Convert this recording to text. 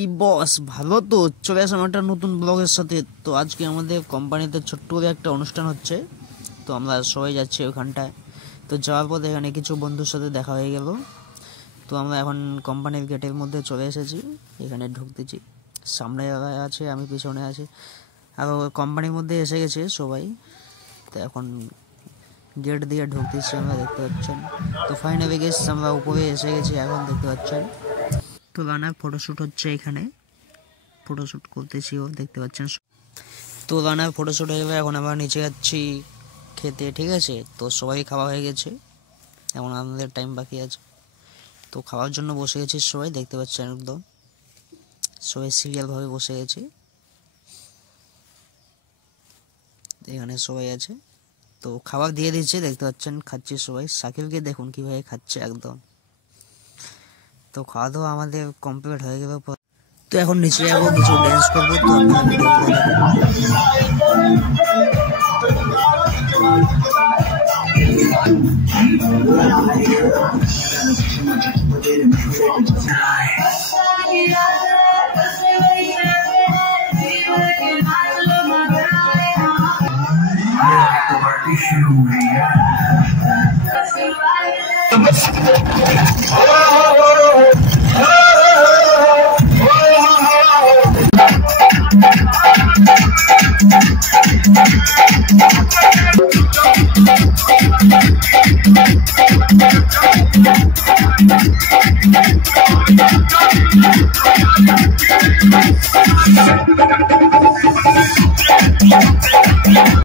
কি বস, ভালো তো? চলে আসলাম একটা নতুন ব্লগের সাথে। তো আজকে আমাদের কোম্পানিতে ছোট্ট করে একটা অনুষ্ঠান হচ্ছে, তো আমরা সবাই যাচ্ছি ওখানটায়। তো যাওয়ার পর এখানে কিছু বন্ধুর সাথে দেখা হয়ে গেল। তো আমরা এখন কোম্পানির গেটের মধ্যে চলে এসেছি, এখানে ঢুকতেছি। সামনে আছে, আমি পিছনে আছি, আর কোম্পানির মধ্যে এসে গেছে সবাই। তো এখন গেট দিয়ে ঢুকতেছি আমরা, দেখতে পাচ্ছেন। তো ফাইনালি গেছি, আমরা উপরে এসে গেছি এখন, দেখতে পাচ্ছেন। তো রানার ফটোশ্যুট হচ্ছে এখানে, ফটোশ্যুট করতেছি ও, দেখতে পাচ্ছেন। তো রানার ফটোশ্যুট হয়ে যাবে, এখন আমরা নিচে যাচ্ছি খেতে, ঠিক আছে? তো সবাই খাওয়া হয়ে গেছে, এখন আমাদের টাইম বাকি আছে। তো খাওয়ার জন্য বসে গেছি সবাই, দেখতে পাচ্ছেন একদম সবাই সিরিয়ালভাবে বসে গেছে। এখানে সবাই আছে, তো খাবার দিয়ে দিচ্ছে, দেখতে পাচ্ছেন খাচ্ছি সবাই। শাকিলকে দেখুন কীভাবে খাচ্ছে একদম। তো খাওয়া দাওয়া আমাদের কমপ্লিট হয়ে গেল। তো এখন নিচে যাবো, কিছু ড্যান্স করবো, তো আপনারা ভিডিওগুলো দেখুন।